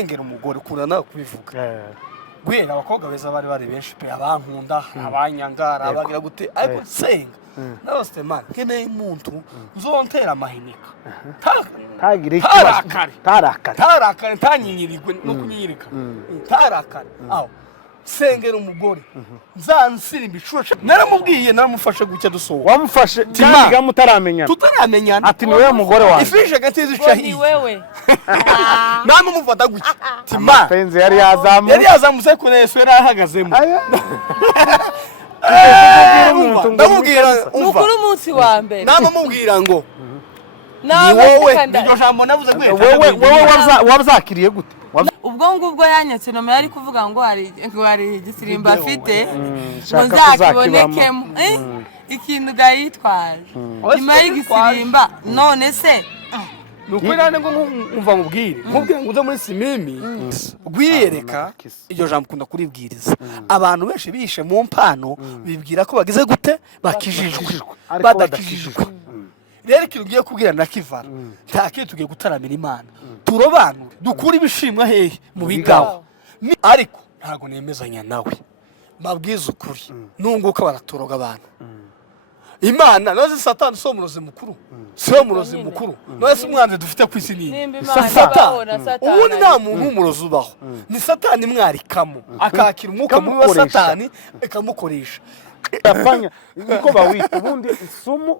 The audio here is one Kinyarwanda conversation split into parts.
sengera umugore ukunda nawe kubivuga gwera abakobwa beza bari benshi pe abankunda abanyangara abagira gute ariko senga nawe Stemani keneye umuntu uzontera amahinika ntagire ikibazo tarakare tanyinyirigwe no kunyirika tarakare aho sengera umugore nzansira ibicuro naramubwiye naramufashe gucya dusohoka wamufashe timaga tutaramenyana ati niwe mugore wawe ifishe gateze cyahi wewe namwe mufata gucya tima penzi yari yazamutse kure Yesu yari ahagazemo ndamubwira mukuru umunsi wa mbere namubwira ngo ni nawe wowe iryo jambo navuze gwe wowe wabzakiriye gute ubwo ngubwo yanyatse noma yari kuvuga ngo hari igisirimba afite shaka muzakibonekemo ikintu gayitwaje nyuma y'igisirimba none se nukwirane ngo umva mubwire ngo uze muri simimi gwiyereka iryo jambo kunda kuribwiriza abantu benshi bishe mu mpano bibwira ko bagize gute bakijijwe badakijijwe rero ikintu ugiye kubwira NAKIVALE ntakiri tugiye gutaramira Imana turobanure dukura ibishimwa hehe mu bigaho ariko ntago nemezanya nawe mabwiza ukuri nunguka baratoroga abantu Imana naze Satani so murozi mukuru so murozi mukuru naze umwanze dufite ku isi nini Satani ubundi nta muntu umurozi ubaho ni Satani mwarikamo akakira umwuka mubi wa Satani ekamukoresha yapanya niko bawita ubundi isumu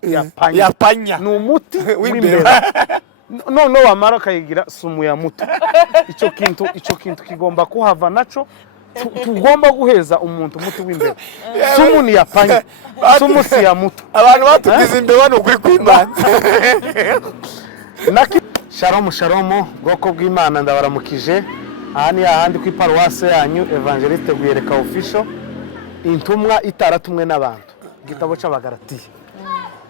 yapanya ni umuti w'imbere none wamara kayigira sumu ya muto icyo kintu kigomba kuhava naco tugomba guheza umuntu umuti w'imbere sumu ni yapanya sumu si ya muto abantu batugize imbere no kuri kwimana Shalom bwoko bw'Imana ndabaramukije aha ni ahandi ku iparuwase yanyu Evangeliste Gwiyereka official intumwa itaratumwe n'abantu gitabo c'abagaratiye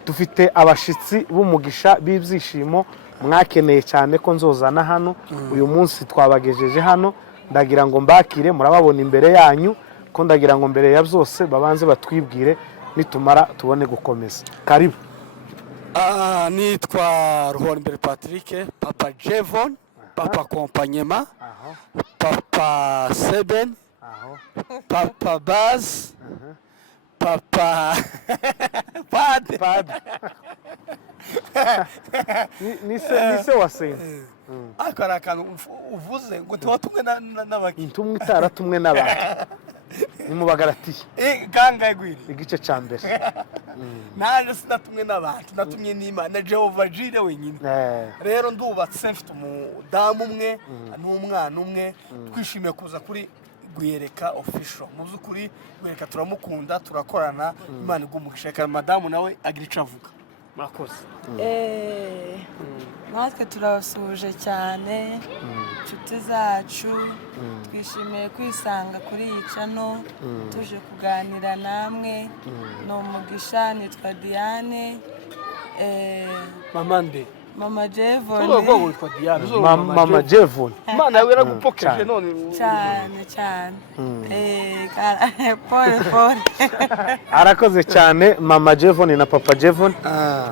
dufite abashitsi b'umugisha b'ibyishimo mwakeneye cyane ko nzozana hano uyu munsi twabagejeje hano ndagira ngo mbakire murababona imbere yanyu ko ndagira ngo mbere ya byose babanze batwibwire nitumara tubone gukomeza karibu nitwa Ruhorimbere Patrick Papa Jevon Papa Compagnement Papa Seben Papa Baz Papa Pad nise wasenze akora akantu uvuze ngo tuwatumwe n'abaki intumwe itaratumwe n'abantu ni mu bagaratiye gangaye gwiri igice ca mbere naje sinatumwe n'abantu natumye n'Imana Jehova Jire wenyine rero ndubatse mfite umudamu umwe n'umwana umwe twishimiye kuza kuri Gwiyereka official muzukuri Gwiyereka turamukunda turakorana Imana igumugisha kandi madamu nawe agira ico avuga murakoze natwe turabasuje cyane inshuti zacu twishimiye kwisanga kuri iyi channel tuje kuganira namwe no umugisha nitwa Diane Mama Jevon Mama Jevon Imana yawe yaragupokeje none cyane pole arakoze cyane Mama Jevon na Papa Jevon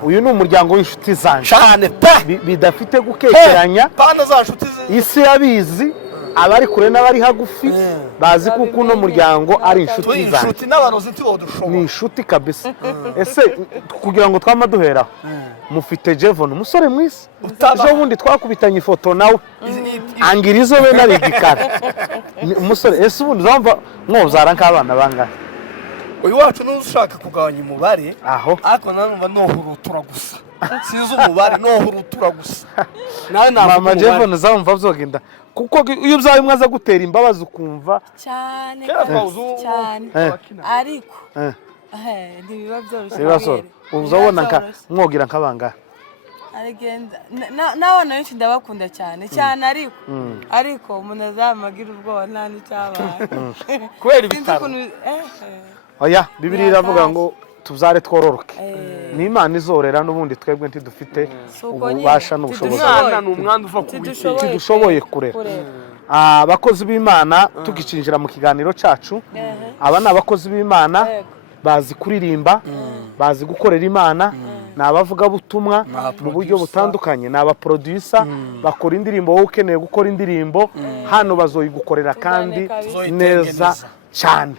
uyu ni umuryango w'inshuti zanje cyane bidafite gukekeranya bana za nshuti isi yabizi abari kure n'abari hagufi bazi kuko uno muryango ari inshuti zanje inshuti n'abarozi tibodushobora ni inshuti kabisa ese kugira ngo twamaduhera mufite Jevon umusore mwisi ejo bundi twakubitanye ifoto nawe angirizo be narigikara umusore ese ubundi uzamva mwozara nk'abana bangahe uyu wacu n'ushaka kugabanya umubare aho ariko nanumva nohurutura gusa sizo umubare nohurutura gusa nawe Mama Jevon uzamva byogenda kuko iyo byawe mwaza gutera imbabazi ukumva cyane ariko ntibiba byoroshye uzabona mwogira nk'abanga arigenda nabona benshi ndabakunda cyane ariko umuntu azamagira ubwoba nta n'icyabaye kubera ibitaro oya Bibiliya iravuga ngo tuzare twororoke ni Imana izorera n'ubundi twebwe ntidufite ububasha n'ubushobozi n'umwana uva ku biti dushoboye kurera abakozi b'Imana tugicinjira mu kiganiro cyacu aba ni abakozi b'Imana bazi kuririmba bazi gukorera Imana abavuga butumwa mu buryo butandukanye n'aba producer bakora indirimbo wowe ukeneye gukora indirimbo hano bazoyigukorera kandi neza cyane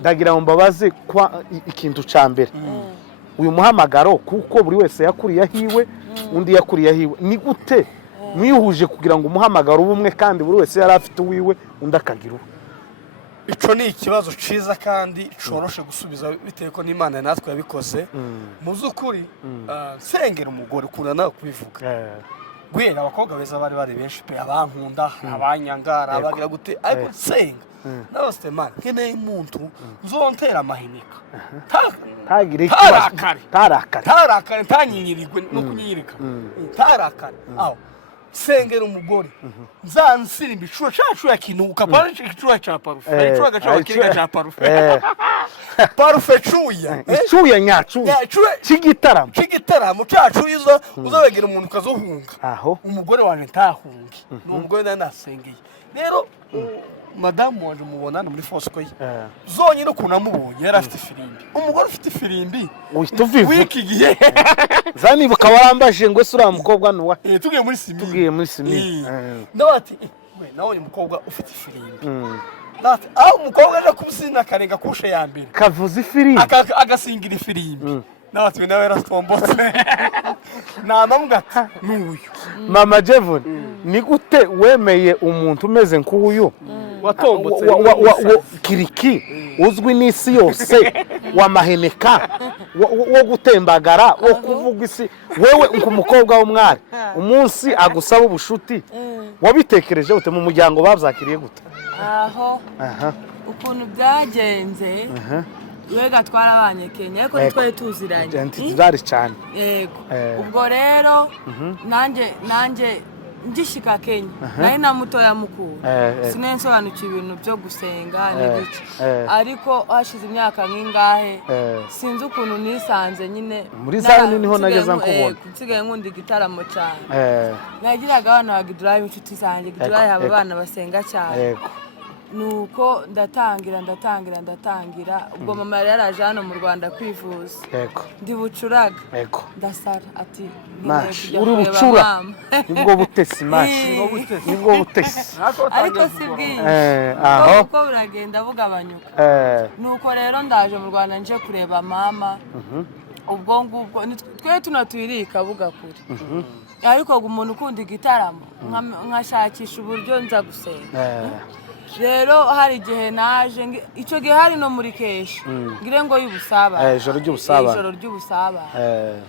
ndagira ngo mbabaze kwa ikintu cyambere uyu muhamagaro kuko buri wese yakuriye ahiwe undi yakuriye ahiwe ni gute mwihuje kugira ngo umuhamagaro ubumwe kandi buri wese yari afite uwiwe undi akagira ico ni ikibazo ciza kandi coroshe gusubiza bitewe ko n'Imana natwe yabikoze mu zukuri sengera umugore ukunda nawe kubivuga gwera abakobwa beza bari benshi pe abankunda abanyangara abagira gute ariko senga nawe Stemana keneye umuntu nzontera amahinika tagire tarakare tanyinyirigwe no kunyinyirika tarakare aho sengera umugore nzansira ibicuro cacu yakinuka parike icuro ca parufe icuro gacaho kiriga ca parufe parufe cuya cuya nyacu cigitaramo cacu izo uzabegera umuntu kazohunga aho umugore wanje ntahunge n'umugore nasengeye rero madamu wanje mubonana muri Fosco ye zonyine ukuntu amubonye yari afite ifirimbi umugore ufite ifirimbi wiki gihe zanibuka warambaje ngo ese uriya mukobwa nuwa tugiye muri simi ndabati we nawe umukobwa ufite ifirimbi aho umukobwa aje kubusina akarenga kushe ya mbere kavuza ifirimbi agasingira ifirimbi n'abatu nawe yaratombotse namambwa n'uyu mama Jevon ni gute wemeye umuntu umeze nk'uyu watombotse Kiriki uzwi n'isi yose wamaheneka wo gutembagara wo kuvuga isi wewe nk'umukobwa w'umwari umunsi agusaba ubushuti wabitekereje ute mu muryango babyakiriye gute aho ukuntu byagenze wega twarabanye Kenya ariko twari tuziranye zari cyane yego ubwo rero nanje ngishika Kenya nari na mutoya mukuru sinensobanukiye ibintu byo gusenga n'ibiki ariko hashize imyaka nk'ingahe sinzi ukuntu nisanze nyine muri zane niho nageza nkubona nsigaye nkunda igitaramo cyane nagiraga abana ba Gidurayi inshuti zanjye Gidurayi aba bana basenga cyane nuko ndatangira ubwo mama yari yaraje hano mu Rwanda kwivuza ndi bucuraga ndasara ati uri bucura nibwo butesi nibwo butesi ariko sibwiye uko buragenda bugabanyuka nuko rero ndaje mu Rwanda nje kureba mama ubwo ngubwo twe tunatwirika bugakuri ariko umuntu ukunda igitaramo nkashakisha uburyo nza gusenga rero hari igihe naje icyo gihe hari no muri keshi ngire ngo y'ubusaba ijoro ry'ubusaba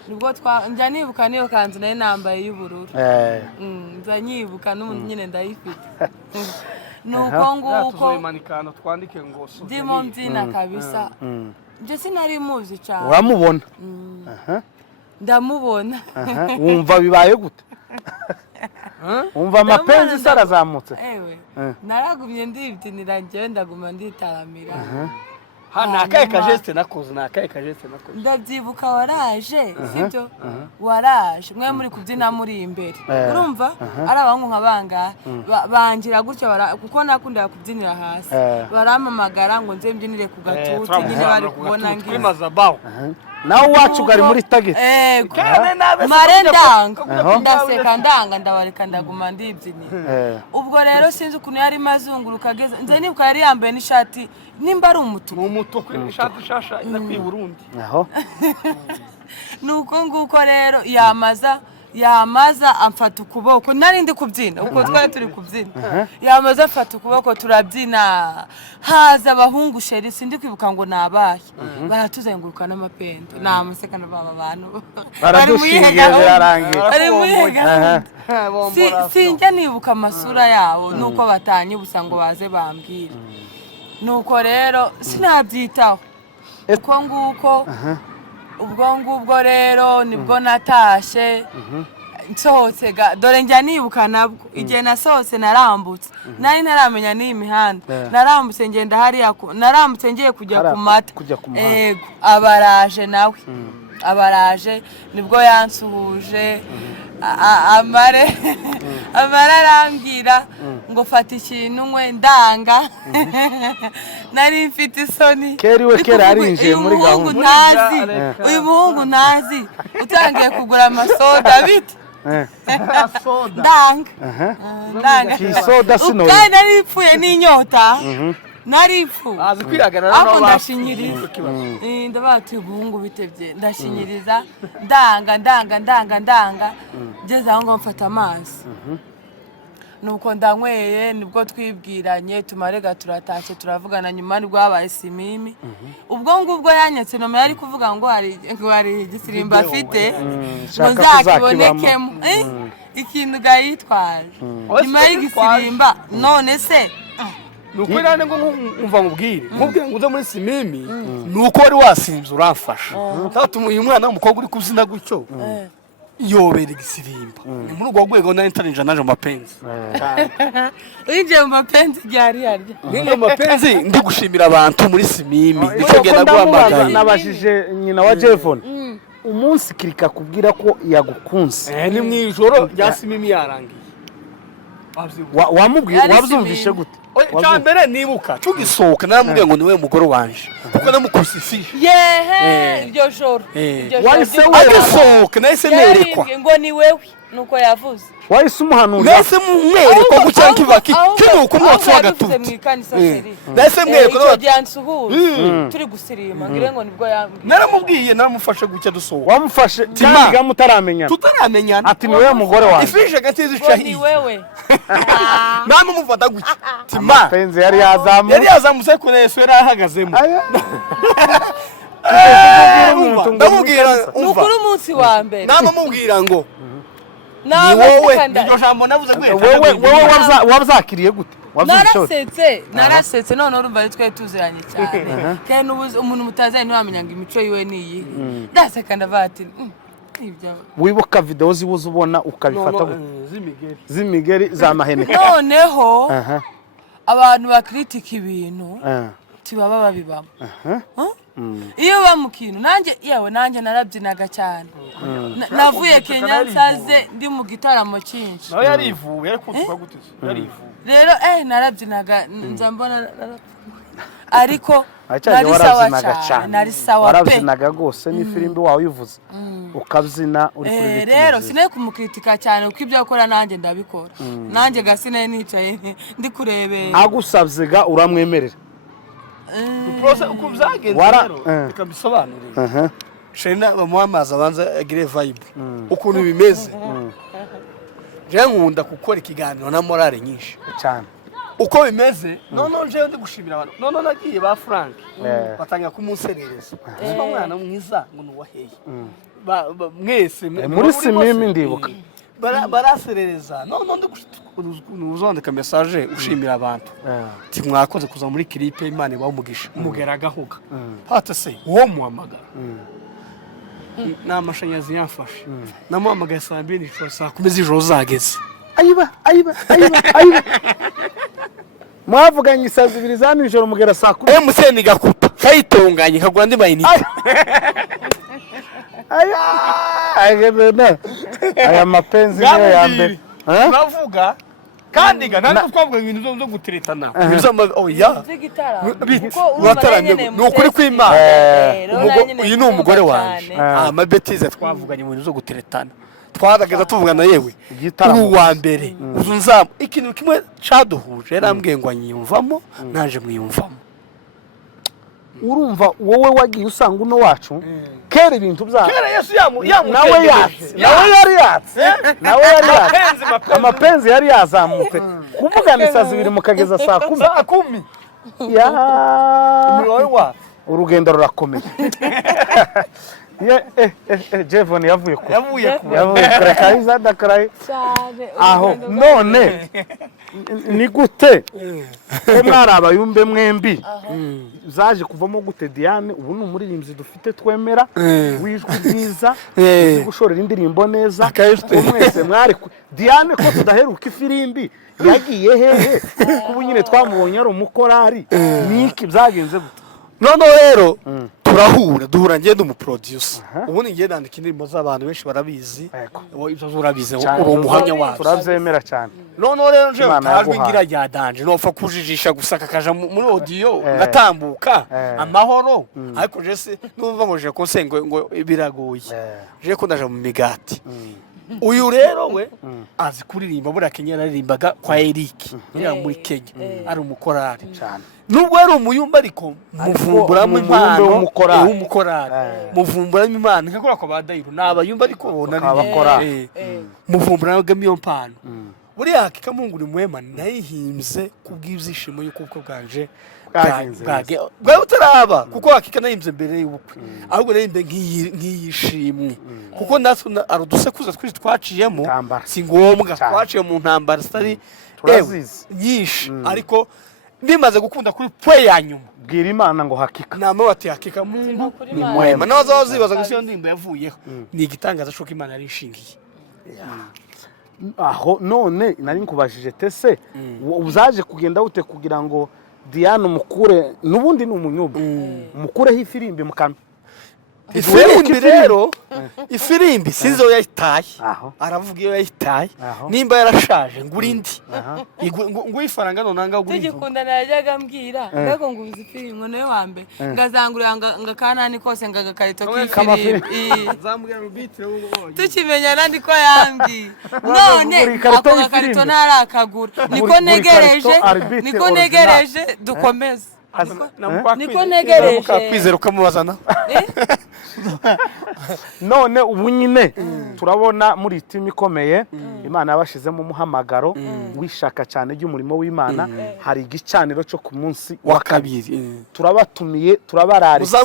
nibwo njya nibuka niyo kanzu nayo nambaye y'ubururu nza nyibuka n'umuntu nyine ndayifite nuko nguko ndimo mbyina kabisa nje sinari muzi cyane uramubona ndamubona wumva bibaye gute umva amapenzi sarazamutse ewe naragumye ndibyinira njye ndaguma nditaramira nakaye kajeste nakoze ndabyibuka waraje sibyo waraje mwe muri kubyina muri imbere urumva ari abangu nkabanga bangira gutyo kuko nakundira kubyinira hasi barampamagara ngo nze mbyinire ku gatuti nyine bari kubona ngiye nawe wacu gari muri tageti marendanga ndaseka ndanga ndabareka ndaguma ndibyinira ubwo rero sinzi ukuntu yari mazunguruka ageze nze nibuka yari yambaye n'ishati nimba ari umutuku ishati shasha ina kwi Burundi aho nuko nguko rero yamaza amfata ukuboko nari ndi kubyina uko twari turi kubyina yamaza afata ukuboko turabyina haza abahungu sheri sindi kwibuka ngo nabaye baratuzenguruka n'amapendo namuseka n'aba bantu baradushingiye birarangiye ari muyiga sinjya nibuka amasura yabo nuko batanyibusa ngo baze bambwira nuko rero sinabyitaho uko nguko ubwo ngubwo rero nibwo natashe nsohotse dore njya nibuka nabwo igihe nasohotse narambutse nari naramenya n'iyi mihanda narambutse ngenda hariya narambutse ngiye kujya ku mata yego abaraje nibwo yansuhuje amare arambwira ngo fata ikintu nkwe ndanga nari mfite isoni Keri we kera yarinjiye muri gahunda uyu muhungu ntazi utangiye kugura amasoda bite ndanga kisoda sinori kandi nari ipfuye n'inyota narifu azi kwihagarara aho ndashinyiriza ndabati ubuhungu bitebye ndashinyiriza ndanga ngeze aho ngo mfata amazi nuko ndanyweye nibwo twibwiranye tumarega turatashye turavugana nyuma nibwo habaye simimi ubwo ngubwo yanyetse nome yari kuvuga ngo hari igisirimba afite ngo nzakibonekemo ikintu gayitwaje nyuma y'igisirimba none se nuko irane ngo umva mubwire mubwire ngo uze muri simimi nuko wari wasinze uramfasha tatuma uyu mwana w'umukobwa uri kuzina gutyo yobera igisirimba ni muri urwo rwego nari ntarinja naje mu mapenzi winjiye mu mapenzi ryari yaryo ninjye mu mapenzi ndi gushimira abantu muri simimi nicyo ngenda guhamagaye nabajije nyina wa Jevon umunsi Kiriki akubwira ko yagukunze ni mu ijoro rya simimi yarangiye wamubwiye wabyumvishe gute cyambere nibuka tugisohoka naramubwiye ngo niwe mugore wanje kuko namukusifisha yehe iryo joro agisohoka nahise nerekwa ngo ni wewe nuko yavuze wahise umuhanura nahise mwerekwa gucyanka ibaki kinuko umwotsi w'agatutu nahise mwerekwa icyo gihe nsuhuza turi gusirima ngire ngo nibwo yambwiye naramubwiye naramufashe gucya dusohoka wamufashe kandi mutaramenyana tutaramenyana ati ni wewe mugore wawe ifishe gatizi cyahiye ni wewe namumufata gucya tima penzi yari yazamutse ko Yesu yari ahagazemo ndamubwira nukuri umunsi wa mbere namumubwira ngo ni wowe iryo jambo navuze wowe wabzakiriye gute narasetse none urumva ari twe tuziranye cyane kandi umuntu mutazanye ntiwamenya ngo imico yiwe ni iyihe ndaseka ndavati wibuka video zibuze ubona ukabifata z'imigeri za mahene noneho abantu bakritika ibintu tibaba babibamo iyo bamukintu nanjye narabyinaga cyane navuye Kenya nsaze ndi mu gitaramo cyinshi nawe yarivuye ariko kuvuga gute yarivuye rero narabyinaga nza mbona ariko nari sawa pe warabyinaga rwose n'ifirimbi wawe uyivuze ukabyina uri kuri rero sinaye kumukritika cyane uko ibyo akora nanjye ndabikora nanjye gasinaye nicaye ndi kurebera agusabye ga uramwemerera process uko byagenze rero bikabisobanurira shena bamuha amazi abanza agire vibe ukuntu bimeze je nkunda gukora ikiganiro na morale nyinshi cyane uko bimeze none je ndi gushimira abantu none nagiye ba Frank batanga kumunserereza uwo mwana mwiza ngo nuwaheye mwese muri simimi ndibuka baraserereza none uzandika message ushimira abantu ti mwakoze kuza muri clipe Imana ibawumugisha mugeragahuga hata se uwo muhamagara n'amashanyazi yamfashe namuhamagaye saa 2 saa 10 z'ijoro zageze ayiba mwavuganye saa 2 za nijoro mugera saa 10 MCN gakupa kayitonganye kagura ndi mayinite aya mapenzi niyo ya mbere navuga kandi ntabwo twavuga ibintu byo guteretana oya ni ukuri kw'Imana uyu ni umugore wanje amabetize twavuganye mu bintu byo guteretana twarageza tuvugana yewe uwa mbere uzunzamu ikintu kimwe caduhuje yarambwiye ngo anyiyumvamo naje mwiyumvamo urumva wowe wagiye usanga uno wacu kera ibintu bya kera Yesu nawe yari yatse amapenzi yari yazamutse kuvugana saa 2 mukageza saa 10 ya urugendo rurakomeye Jevon yavuye kure kayiza ndakaraye aho none ni gute ko mwari abayumbe mwembi zaje kuvamo gute Diane ubu ni umuririmbyi dufite twemera wijwi byiza gushorera indirimbo neza mwese mwari Diane ko tudaheruka ifirimbi yagiye hehe kubu nyine twamubonye ari umukorari niki byagenze gute none rero turahura duhura ngende umuproducer ubundi ngiye nandika indirimbo z'abantu benshi barabizi ibyo urabizi uri umuhamya wacu turabyemera cyane noneho rero nje ntajwi ngira rya danje nopfa kujijisha gusa kakaja muri audio ngatambuka amahoro ariko je se numva ngo je konsengo ngo biragoye je ko ndaje mu migati uyu rero we azi kuririmba buriya Kenya yaririmbaga kwa Kiriki iri muri Kenya ari umukorari cyane nubwo ari umuyumba ariko muvumburamo impano w'umukorari muvumburamo impano nkakora kwa Badayiru nabayumba ariko bakora muvumburamo iyo mpano buriya hakika Mungu ni mwema nayihimbye kubw'ibyishimo y'uko bwanje bwa utaraba kuko hakika nayimbye mbere y'ubukwe ahubwo nayimbye nk'iyishimwe kuko natwe arudusekuza twese twaciyemo si ngombwa twaciye mu ntambara zitari nyinshi ariko ndimaze gukunda kuri pwe ya nyuma bwira Imana ngo hakika nama bati hakika Mungu ni mwema nazo zazibaza gusiyo ndimbo yavuyeho ni igitangaza cyo Imana yari ishingiye aho none nari nkubajije tese uzaje kugenda ute kugira ngo Diane umukure nubundi ni umunyubu umukureho ifirimbi mukana ifirimbi rero ifirimbi sinzo yayitaye aravuga iyo yayitaye nimba yarashaje ngurindi nguyifaranga nonanga ngurindi tugikundana yajyaga mbwira ndako ngubiza ifirimbi nayo wambe ngazangurira ngakanani kose ngagakarito k'ifirimbi zambwira rubitire ubonye tukimenyana ndiko yambi none ako gakarito narakagura niko negereje dukomeze niko negereje kwizera ukamubazana none ubu nyine turabona muri timu ikomeye Imana yabashizemo umuhamagaro wishaka cyane ry'umurimo w'Imana hari igicaniro cyo ku munsi wa kabiri turabatumiye turabararise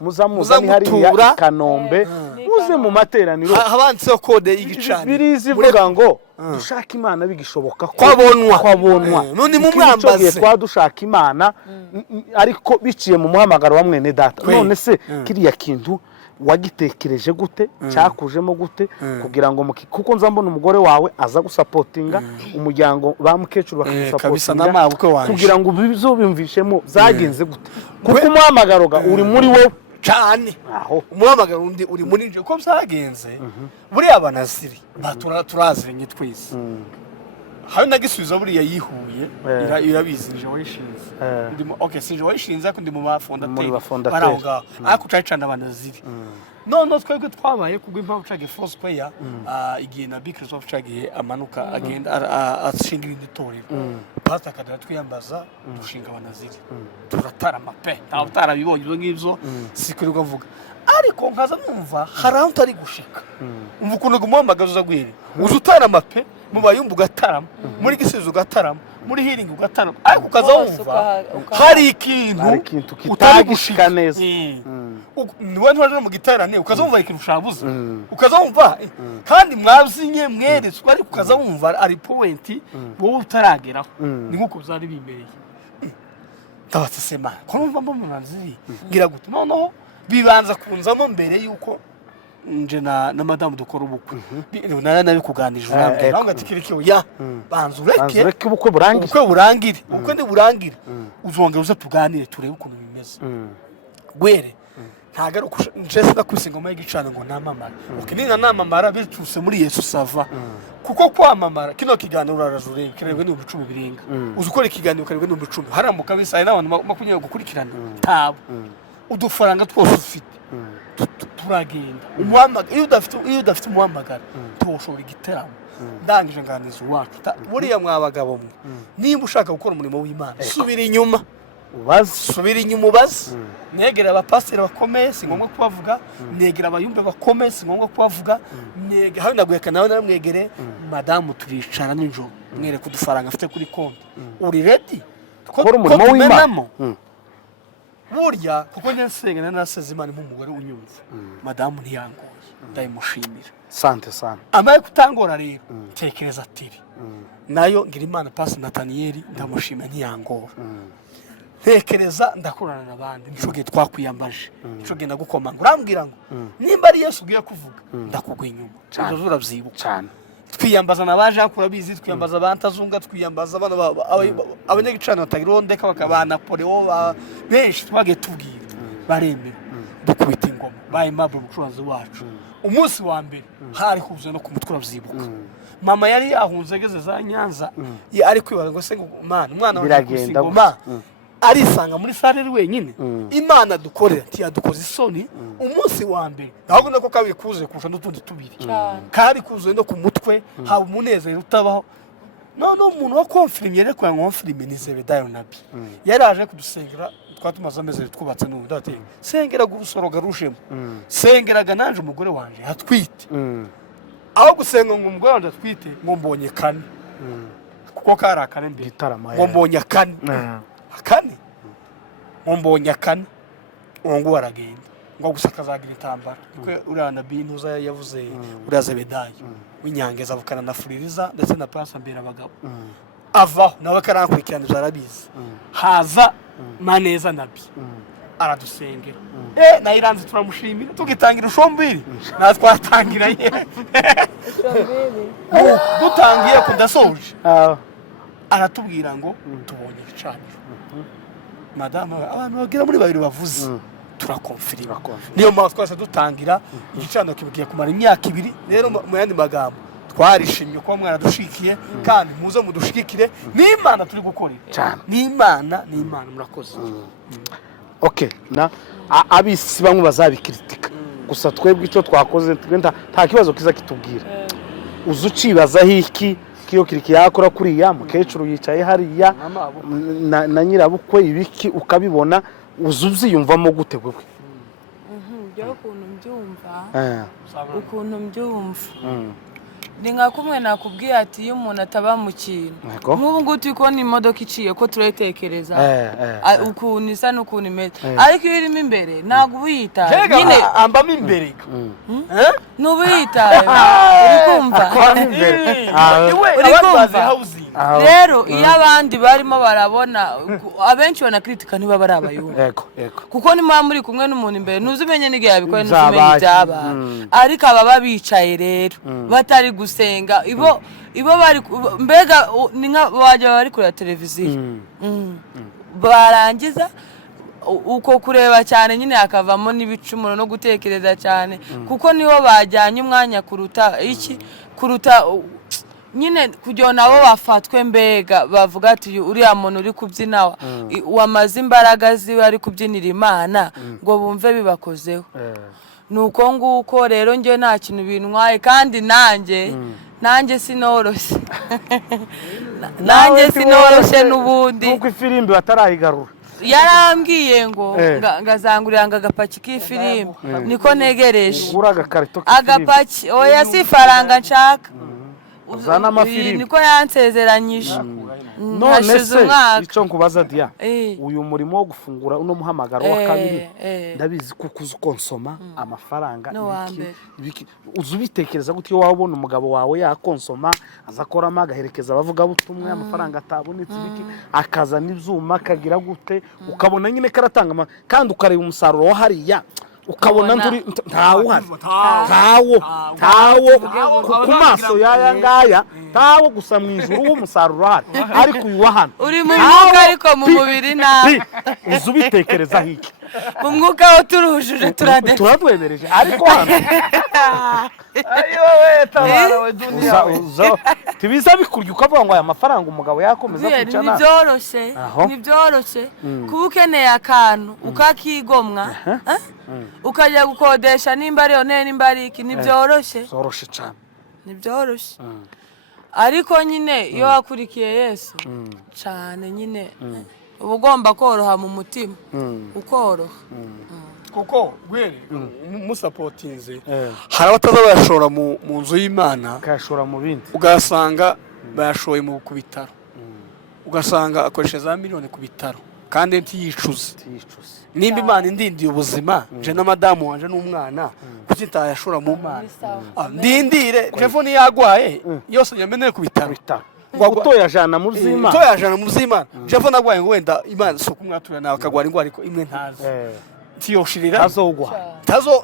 muzamuza ni hariya Kanombe muze mu materaniro habanditseho kode y'igicaniro birizi vuga ngo dushaka Imana bigishoboka kwabonwa none mu mwambaze twadushaka Imana ariko biciye mu muhamagaro wa mwene data none se kiriya kintu wagitekereje gute cyakujemo gute kugira ngo kuko nzambona umugore wawe aza gusapotinga umuryango bamukecuru bakamusapotinga kugira ngo bizobimvishemo zagenze gute kuko umuhamagaro uri muri wowe cyane umuhamagaro undi uri muri nje ko byagenze buriya abanaziri turaziranye twese hari nagisubiza buriya yihuye irabizi nje wayishinze ndimo sinje wayishinze ako ndi mu bafondateri barawuga ako cyacana abanaziri none twebwe twabaye kugwa impamvu cage force player igihe na Big Christophe cage amanuka agenda ashinga inditorero pasta kadara twiyambaza dushinga abanaziri turatarama pe utarabibonye ibyo ngibyo sikurirwa mvuga ariko nkaza numva haraho tari gushika umva ukuntu gumuhamagaza uzagwire uzutarama pe mu bayumbu gatarama muri gisizo gatarama muri healing ugatarama ariko ukaza wumva hari ikintu kitagishika neza niwe ntwaje mu gitarane ukaza wumva ikintu ushabuze ukaza wumva kandi mwazinye mweretswe ariko ukaza wumva ari point wowe utarageraho ni nkuko byari bimereye tabatse sema ko numva mbo munanziri ngira gute noneho bibanza kunzamo mbere yuko nje na madame dukora ubukwe nari kuganije urambye naho ngati Kiriki ya banzureke ubukwe burangire ubukwe ndi burangire uzongera uza tuganire turebe ukuntu bimeze gwere ntagaruka nje sinakubise ngoma y'igicana ngo namamara ukinina namamara bituse muri Yesu sava kuko kwamamara kino kiganiro urarajure kirebe ni 10 birenga uzukora ikiganiro karebe ni 10 haramuka bisaye n'abantu makunye gukurikirana tabo udufaranga twose ufite turagenda umuhamagara iyo udafite umuhamagara tuwoshobora igiteramo ndangije nganiza wacu buriya mwabagabo mwe nimba ushaka gukora umurimo w'Imana subira inyuma ubaze negera abapasiteri bakomeye si ngombwa kubavuga negera abayumbe bakomeye si ngombwa kubavuga negera hari nagweka nawe namwegere madamu turicara n'injoro mwereka udufaranga afite kuri konti uri ready gukora umurimo w'Imana burya kuko nsenga naseze Imana nk'umugore unyumva madamu ntiyangoye ndayimushimira sante amaye kutangora rero tekereza ati nayo ngira Imana Pastor Nathaniel ndamushima ntiyangora tekereza ndakorana nabandi nicoge twakwiyambaje nicoge ndagukomanga urambwira ngo nimba ari Yesu ugiye kuvuga ndakugwa inyuma cyo uravyibuka cyane twiyambaza nabaje akura bizi twiyambaza abantazunga twiyambaza abana abanyagicana batagirondeka bakaba Napoleon benshi twage tubwira baremera bakubita ingoma baye mabwe umucuranzi wacu umunsi wa mbere hari kuzuye no ku mutwe uravyibuka mama yari yahunze ageze za Nyanza ari kwibaza ngo se umwana biragenda ngoma arisanga muri sare wenyine imana dukorera tiyadukoze isoni umunsi wa mbere ntabwo nako kabiri kuze kurusha n'utundi tubiri kandi kuzuye no ku mutwe haba umunezero utabaho no umuntu wa confirmye reko ya confirmye ni Diane nabi yaraje kudusengera twatumaze ameze twubatse n'ubundi ati sengera gusoro garushemo sengeraga nanje umugore wanje hatwite aho gusenga ngo umugore wanje atwite ngo mbonye kane kuko kari akane mbere ngo mbonye kane ngo mbonye kane ngo aragenda ngo gusakazagira itambara kuko uriya nabi ntuza yavuze uraze bedaye w'inyangeza avukana na Fuririza ndetse na Prince mbere abagabo avaho nawe karankurikirana zarabizi haza maneza nabi aradusengera na iranze turamushimira tugitangira ushombiri na twatangira ye dutangiye kudasoje aratubwira ngo tubonye icaniro madame abantu bagira muri babiri bavuze turakonfirima niyo mpamvu twase dutangira igicano kibugiye kumara imyaka 2 rero mu yandi magambo twarishimye ko mwaradushikiye kandi muze mudushikire n'Imana turi gukorera n'Imana murakoze okay na abisi bamwe bazabikritika gusa twebwe icyo twakoze nta kibazo kiza kitubwira uzucibaza hiki kiyo Kiriki yakora kuriya mukecuru yicaye hariya na nyirabukwe ibiki ukabibona uzubyiyumvamo gute gwe byo ukuntu mbyumva ni nka kumwe nakubwiye ati iyo umuntu ataba mu kintu nk'ubu ngubu turi kubona imodoka iciye ko turayitekereza ukuntu isa n'ukuntu imeze ariko iyo irimo imbere ntabwo uyitaye nyine ambamo imbere n'ubuyitaye uri kumva uri kumva rero iyo abandi barimo barabona abenshi banakritika niba bari abayumva kuko nimba muri kumwe n'umuntu imbere ntuzumenye n'igihe yabikora ntuzumenye ibyaba ariko aba bicaye rero batari gusenga ibo bari mbega ni nka bajya bari kuri televiziyo barangiza uko kureba cyane nyine akavamo n'ibicumuro no gutekereza cyane kuko niho bajyanye umwanya kuruta nyine kugira nabo bafatwe mbega bavuga ati uriya muntu uri kubyina wamaze imbaraga ziwe ari kubyinira Imana ngo bumve bibakozeho nuko nguko rero nje nta kintu bintwaye kandi nanjye sinoroshe n'ubundi nuko ifirimbi batarayigarura yarambwiye ngo ngazangurira agapaki k'ifirimbi niko negereje agapaki oya si faranga nshaka uzana amafirimbi niko yansezeranyije none se icyo nkubaza Dia uyu murimo wo gufungura uno muhamagaro wa kabiri ndabizi kuko uzukonsoma amafaranga ibiki uzubitekereza gute iyo wabona umugabo wawe yakonsoma azakorama agaherekeza abavuga butumwe amafaranga atabonetse ibiki akaza n'ivyuma kagira gute ukabona nyine karatanga kandi ukareba umusaruro wa hariya ukabona ntawo ku maso yaya ngaya tawo gusa mu ijuru w'umusaruro hari ariko uwa hano uri mu mwuka ariko mu mubiri nawe uzubitekereza hiki mu mwuka wo turuhujuje turadwemereje ariko hano ayo we tabara we dunia tibiza bikurya ukavuga ngo aya mafaranga umugabo yakomeza kwicana nibyoroshe kuba ukeneye akantu ukakigomwa ukajya gukodesha nimba ari one nimba ari iki nibyoroshe cyane nibyoroshe ariko nyine iyo wakurikiye Yesu cyane nyine uba ugomba koroha mu mutima ukoroha kuko gwere musapotinze hari abataza bayashora mu nzu y'Imana kayashora mu bindi ugasanga bayashoye mu kubitaro ugasanga akoresha za miliyoni ku bitaro kandi ntiyicuze nimba Imana indindiye ubuzima je na madamu wanje n'umwana kuki ntayashora mu Mana ndindire telefone yagwaye yose nyameneye ku bitaro utoyajana mu z'Imana telefone agwaye ngo wenda Imana suku mwatura nawe akagwara ingwara ariko imwe ntazi tiyoshirira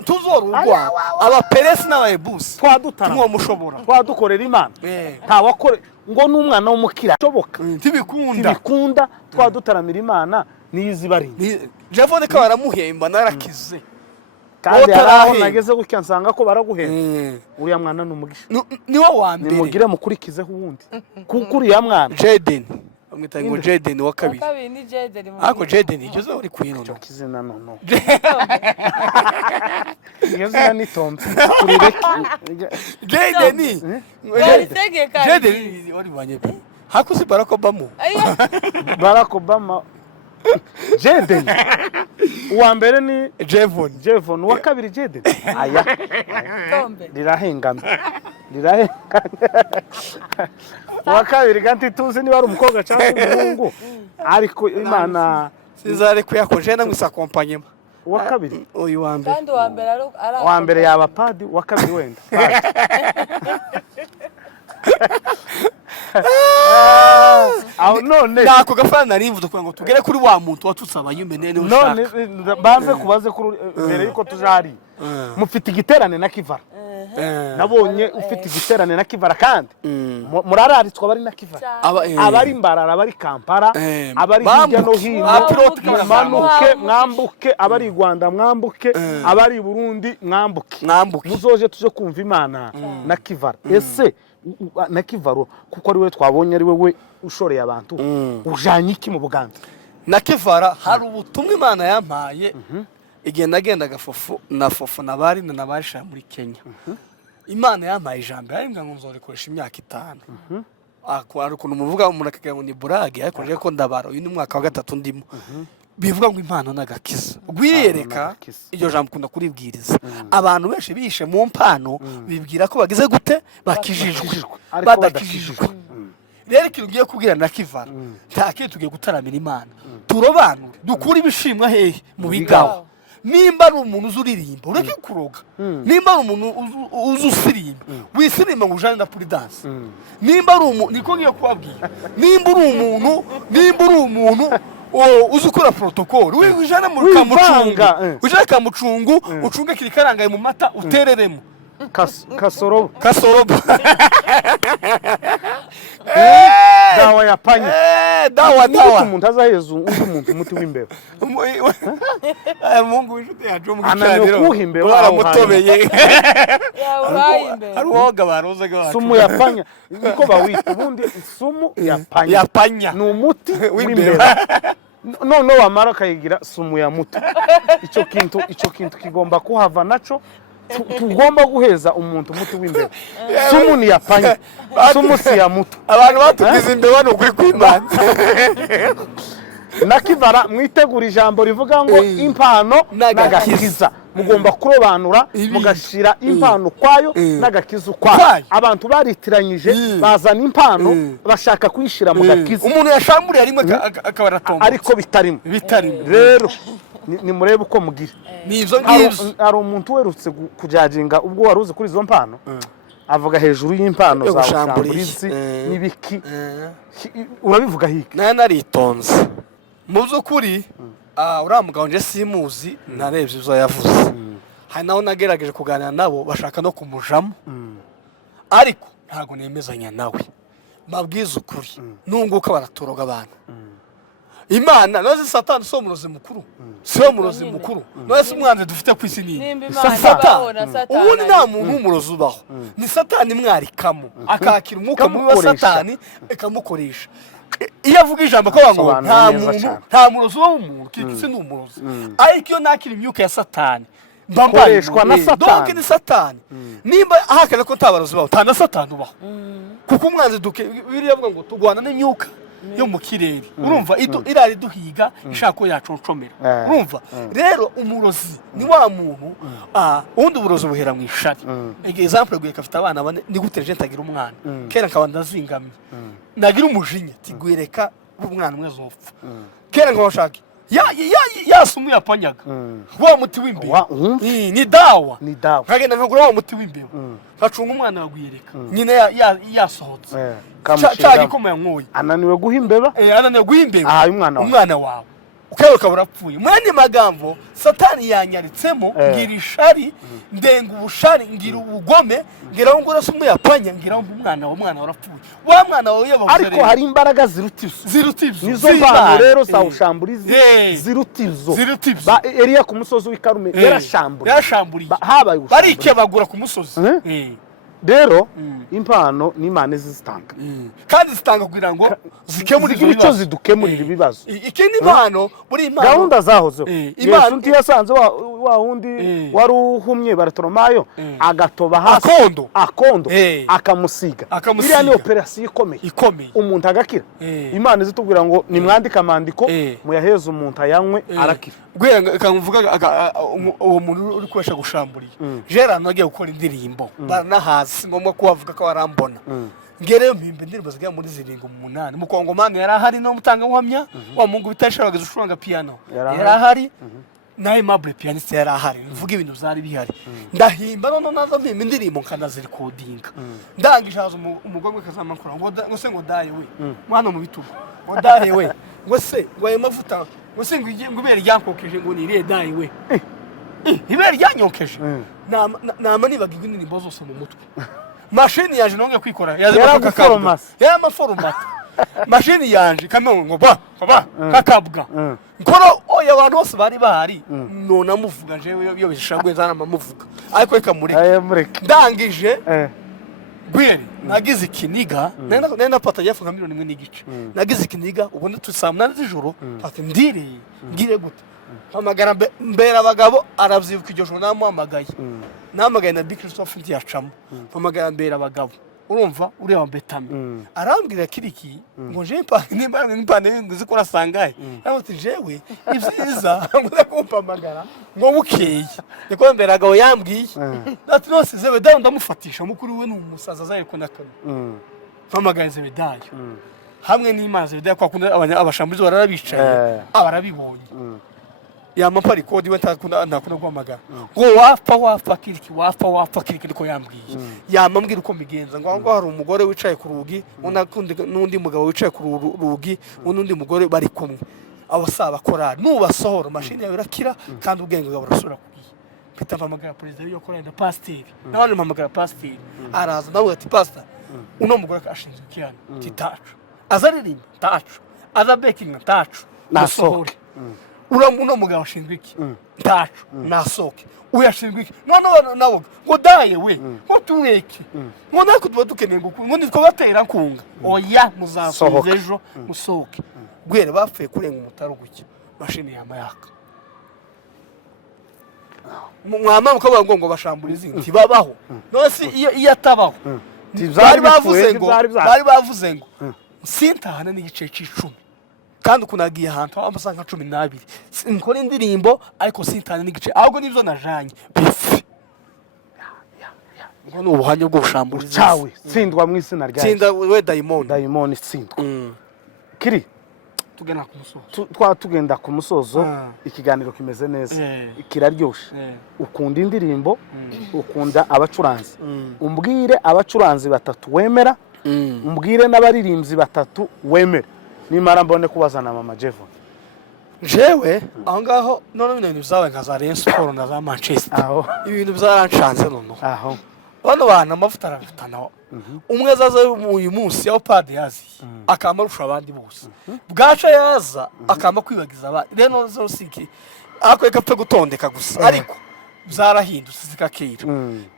tuzorugwa abaperesi n'abayebusi twadushobora twadukorera Imana ntawakore ngo n'umwana w'umukira shoboka tibikunda twadutaramira Imana niyizi bari telefone ko baramuhemba narakize kandi araho nageze gutya nsanga ko baraguhenda uriya mwana n'umugisha ni wo wa mbere nimugire mukurikizeho ubundi kuko uriya mwana Jaden bamwita ngo Jaden wa kabiri ni Jaden ako Jaden igeze uri kwino kizina no igeze ni Tom kurireke Jaden ori banye hakusi Barack Obama Jaden uwa mbere ni Jevon uwa kabiri Jaden aya lirahengamye uwa kabiri kandi tuzi niba ari umukobwa cyangwa umuhungu ariko Imana sizare kuyakoje na mwisa kompanyema uwa kabiri uyu wa mbere kandi uwa mbere ari uwa mbere yaba padi uwa kabiri wenda aho none nako gafana narimvuze kugira ngo tugere kuri wa muntu watutse abayumene ne ushaka none banze kubaze kuri mbere yuko tujari mufite igiterane na Kivara nabonye ufite igiterane na Kivara kandi murararitswa bari na Kivara abari Mbarara abari Kampala abari hirya no hino mwambuke abari Rwanda mwambuke abari Burundi mwambuke muzoje tuje kumva Imana na Kivara ese na Kivara kuko ari we twabonye ari we ushoreye abantu ujanye iki mu Buganda na Kivara hari ubutumwa Imana yampaye igihe nagendaga fofu nabari nabarisha muri Kenya Imana yampaye ijambo yarimwe ngo nzorikoresha imyaka 5 ari ukuntu muvuga umuntu akagira ngo ni burage ariko je ko ndabara uyu ni mwaka wa 3 ndimo bivuga ngo impano n'agakiza gwiyereka iryo jambo kunda kuribwiriza abantu benshi bishe mu mpano bibwira ko bagize gute bakijijwe badakijijwe rero ikintu ugiye kubwira na Kivara nta kintu tugiye gutaramira Imana turobanure dukura ibishimwa hehe mu bigaho nimba ari umuntu uzuririmba ureke kuroga nimba ari umuntu uzusirimba wisirimba ngo ujane na prudence nimba ari umuntu niko ngiye kubabwira nimba uri umuntu uzukora protocol wijana mu kamucunga ujana kamucungu ucunge kirikarangaye mu mata utereremo kasorobo dawa yapanya dawa umuntu azaheza umuntu umuti w'imbeba Mungu w'inshuti yacu mu cyariro baramutobeye ari woga barozaga sumu yapanya niko bawita ubundi sumu yapanya ni umuti w'imbeba none wamara kayigira sumu ya muto icyo kintu kigomba kuhava naco tugomba guheza umuntu umuti w'imbeba sumu ni yapanya sumu si ya muto abantu batugize imbeba no kuri kwimana na Kivara mwitegura ijambo rivuga ngo impano n'agakiza mugomba kurobanura mugashira impano kwayo n'agakiza kwayo abantu baritiranyije bazana impano bashaka kwishira mu gakiza umuntu yashamburiye rimwe akabaratomba ariko bitarimo rero ni murebe uko mugira nizo ngivyo ari umuntu werutse kujajinga ubwo waruzi kuri izo mpano avuga hejuru y'impano za Bushamburizi nibiki urabivuga hiki naritonze mu byukuri uramugaho nje simuzi narebye izo yavuze hari naho nagerageje kuganira nabo bashaka no kumujamo ariko ntago nemezanya nawe mabwiza ukuri nunguka baratoroga abantu Imana noze Satani so murozi mukuru so murozi mukuru noze umwanze dufite kwisi nini Satani ubundi nta muntu umurozi ubaho ni Satani mwarikamo akakira umwuka mubi wa Satani ekamukoresha iyo avuga ijambo ko ngo nta murozi w'umuntu kikisi n'umurozi ariko iyo nakira imyuka ya Satani mbakoreshwa na Satani donc ni Satani nimba ahakana ko tabarozi baho ta na Satani ubaho kuko umwanze duke biri yavuga ngo tugwana n'imyuka yo mu kirere urumva irari duhiga ishako yaconcomera urumva rero umurozi ni wa muntu undi uburozi buhera mu ishari example gwe kafite abana bane ni guteje ntagira umwana kera nkaba ndazingamye nagira umujinya tigwireka umwana umwe zopfa kera ngo bashaka ya sumu yapanyaga wa muti w'imbeba ni dawa kagenda nkagura wa muti w'imbeba hacunga umwana wagwireka nyine yasohotse cyagi koma yankoye ananiwe guha imbeba ananiwe guha imbeba umwana wawe ukeruka burapfuye mwene magambo satani yanyaritsemo ngira ishari ndenga ubushari ngira ubugome ngira ngo urase umwe yapanya ngira ngo umwana warapfuye wa mwana wawe yabavuze ariko hari imbaraga zirutizo nizo bantu rero sawushamburizi zirutizo ba Eliya ku musozi w'Ikarume yarashamburiye habaye barikebagura ku musozi rero impano n'Imana zizitanga kandi zitanga kugira ngo zikemurire icyo zidukemurira ibibazo ikindi impano buri impano gahunda zahozeho Yesu ntiyasanze wa wundi wari uhumye Bartolomayo agatoba hasi akondo akamusiga iriya ni operasiyo ikomeye umuntu agakira Imana zitubwira ngo nimwandika amandiko muyaheze umuntu ayanywe arakira kamuvuga uwo muntu uri kwesha gushamburiye jera nagiye gukora indirimbo baranahazi ngombwa ko bavuga ko barambona ngereyo mpimba indirimbo ziga muri 7-8 mukongomani yari ahari no mutanga uhamya wa mungu bitasharaga ushuranga piano yari ahari naye mable pianiste yari ahari mvuga ibintu byari bihari ndahimba none nazo mpimba indirimbo nkana ziri codinga ndangishaza umugomwe kazamakora ngo se ngo daye we mwana mu bitugu ngo daye we ngo se ngo ayo mavuta ngo se ngo ibere ryankokeje ngo niriye daye we ibere ryanyokeje nama nibaga indirimbo zose mu mutwe mashini yaje nonge kwikora yamaforomata mashini yanje kamwe ngo ba kakabwa nkoro oya abantu bose bari bahari nona muvuga jewe yo bishagwe zana mamuvuga ariko reka mureke ndangije gwere nagize ikiniga nenda pata yafunga 1 million n'igice nagize ikiniga ubundi tusamana z'ijoro ati ngire gute hamagara mbera abagabo aravyibuka iryo joro namuhamagaye namagaye na Big Christophe ntiyacamo hamagara mbera abagabo urumva ureba mbetame arambwira Kiriki ngo je impane ngizikora sangaye ati jewe ivyiza nguza kumpamagara ngo bukeye niko mbera abagabo yambwiye ati nose zewe dayo ndamufatisha mukuru we n'umusaza zaye ko nakano hamagaye zewe dayo hamwe n'imaze dayo kwa kunda abashamburizo bararabicaye abarabibonye yamapari kodi we ntakunda guhamagara ngo wapfa Kiriki niko yambwiye yamambwira uko migenza ngo hari umugore wicaye ku rugi n'undi mugabo wicaye ku rugi n'undi mugore bari kumwe abasaba korari nubasohora mashini yawe irakira kandi ubwenge bwawe burasubira kugiye mpita mpamagara president yo korari na pasteur nabandi mpamagara pasteur araza nawe ati pastor uno mugore ashinzwe kiyana titacu azaririmba tacu aza baking tacu nasohore uno mugabo ashinzwe iki tacu nasoke uyashinzwe iki none nawo ngo daye we ngo tureke ngo nako tuba dukeneye ngo nitwo batera nkunga oya muzasohoka ejo musoke gwere bapfuye kurenga umutaro gucya mashini yamayaka mwama muko ngo bashamburiza inti babaho nose iyo atabaho bari bavuze ngo sintahana n'igice c'icumi kandi kunagiye ahantu amasanga 12 nkora indirimbo ariko sintahana n'igice ahubwo nivyo najanye bifi ngo n'ubuhanya bwo bushamburiza cyawe tsindwa mu isina ryawe tsinda we Diamond tsindwa Kiri tugenda ku musozo ikiganiro kimeze neza kiraryoshe ukunda indirimbo ukunda abacuranzi umbwire abacuranzi batatu wemera umbwire n'abaririmbyi batatu wemera nimara mbone kubazana mama Jevo jewe aho ngaho none ibintu byawe nkaza Rayon Sport na za Manchester ibintu byaranshanze none aho bano bana amavuta arafutana umwe azaza uyu munsi yaho pad yazi akamarusha abandi bose bwaca yaza akama kwibagiza abandi rero zo sinki akweka pfe gutondeka gusa ariko byarahindutse zikakira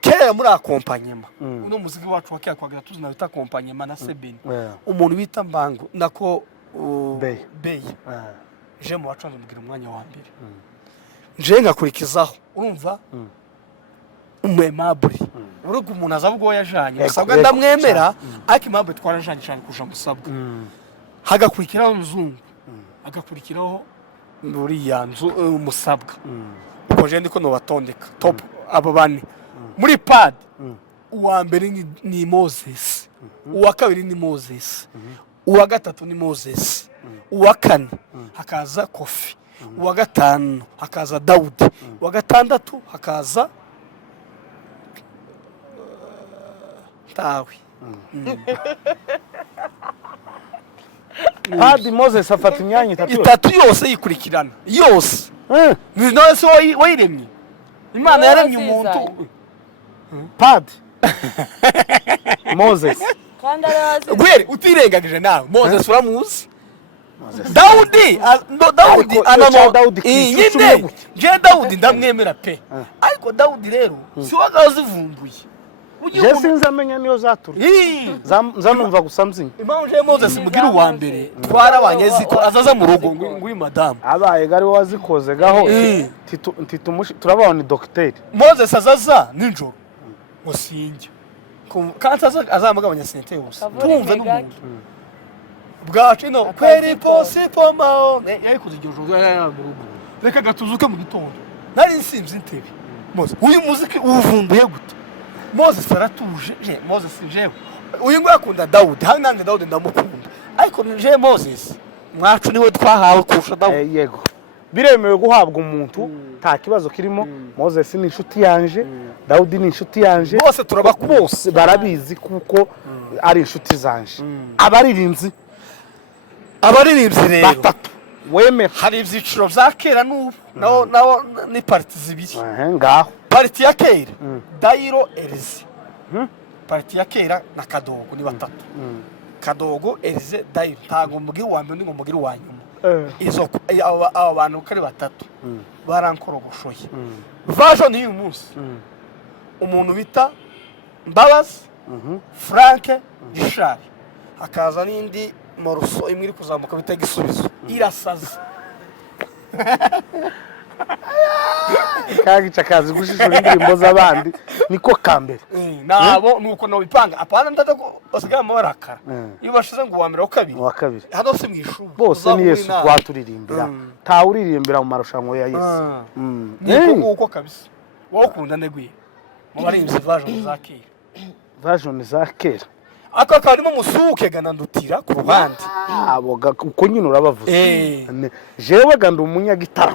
kera muri akompanyema uno muziki wacu wakiya kwagira tuzina bita akompanyema na sebeni umuntu bita mbango nako bey je mu wacu ndugira umwanya wa mbere je ngakurikizaho urumva umwemaburi urugo umuntu azabwo yajanye basabwa ndamwemera ariko impamvu twarajanye cyane kuja musabwa hagakurikiraho umuzungu agakurikiraho nduriya nzu umusabwa uko je ndiko no batondeka top abo bane muri pad uwa mbere ni Moses uwa kabiri ni Moses uwa gatatu ni Moses uwa kane hakaza Kofi uwa gatanu hakaza Daudi uwa gatandatu hakaza tawe Padi Moses afata imyanya itatu yose yikurikirana yose ni nawe se wayiremye Imana yaremye umuntu Padi Moses kandi arazi gwere utirengagije nawe Moses uramuzi Daudi anamo nyine je Daudi ndamwemera pe ariko Daudi rero si wagazivumbuye je sinzamenya niyo zatura zanumva gusa mzinga impamvu je Moses mugira uwa mbere twarabanye ziko azaza mu rugo ngwi madame abaye gari wazikoze gaho turabona docteur Moses azaza ninjoro musinge kandi azamugabanya sente yose tumve n'umuntu bwacu no kweri possible mao yari kuzijojo reka gatuzuke mu gitondo nari nsimze intebe Moses uyu muziki uvumbuye gute Moses aratuje je Moses jewe uyu ngo akunda Daudi hanange Daudi ndamukunda ariko je Moses mwacu niwe twahawe kurusha Daudi yego biremewe guhabwa umuntu nta kibazo kirimo Moses ni inshuti yanje Daudi ni inshuti yanje bose turabakunda bose barabizi kuko ari inshuti zanje abaririmbyi rero wemera hari ibyiciro vya kera n'ubu nawo ni parti zibiri ngaho parti ya kera Dairo Elize parti ya kera na Kadogo ni batatu Kadogo Elize Dairo ntago mugira uwa mbere ngo mugira uwa nyuma izo abo bantu kari batatu barankorogoshoye version y'uyu munsi umuntu bita Mbabazi Frank Gishari hakaza n'indi Moruso imwe iri kuzamuka bita Gisubizo irasaza kagica kazi gushishura indirimbo z'abandi niko kambere nabo nuko no bipanga apana ndako basigaye amabarakara iyo bashize ngo uwa mbere wa kabiri hano se mwishuru bose ni Yesu twaturirimbira ta uririmbira mu marushanwa ya Yesu niko uko kabisa wowe ukunda negwiye mu barimvye version za kera aka karimo musuke ganandutira ku ruhande aboga uko nyine urabavuze jewe ganda umunyagitara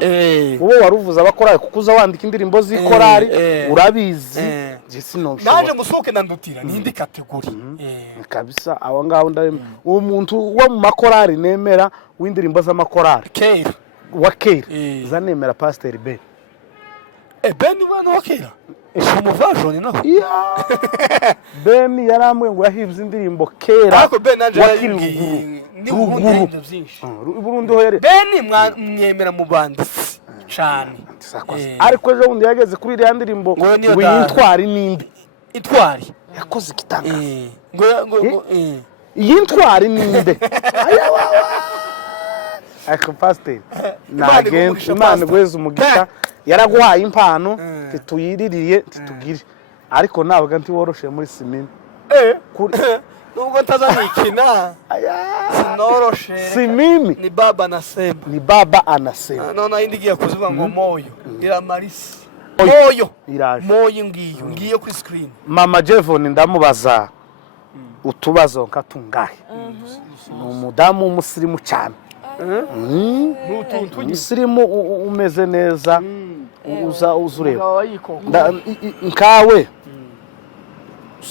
wowe waruvuza abakora kukuza wandika indirimbo z'ikorari urabizi je sinosho naje musuke nandutira ni indi kategori kabisa aho ngaho uwo muntu wo mu makorari nemera w'indirimbo z'amakorari kera wa kera zanemera Pastor Ben Ben bwana wa kera umuvajoni naho Ben yaramwe ngo yahibye indirimbo kera ariko Ben anje ni ubundi byinshi Burundi ho yare Ben mwemera mu banditsi cyane ariko ejo bundi yageze kuri iriya ndirimbo w'intwari n'indi itwari yakoze igitangaza ngo iyi ntwari n'inde ariko Pastor nagenze Imana gweza umugisha yaraguhaye impano tituyiririye titugire ariko nabaga nti woroshe muri simini nubwo ntazamikina sinoroshe simini ni baba anasema none indi giye kuzivuga ngo moyo ira marisi moyo ngiyo kuri screen mama Jevon ndamubaza utubazo nkatungahe umudamu umusirimu cyane umusirimu umeze neza uzureba nkawe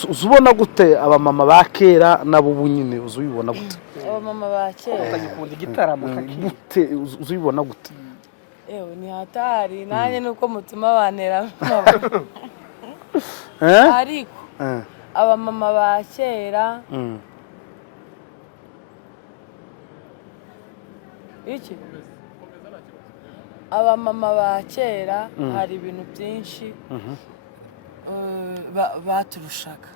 uzubona gute abamama ba kera nabo bunyine uzubibona gute abamama ba kera utagikunda igitaramo gute uzubibona gute ni hatari nanye nuko mutima banera ariko abamama ba kera iki abamama ba kera hari ibintu byinshi baturushaga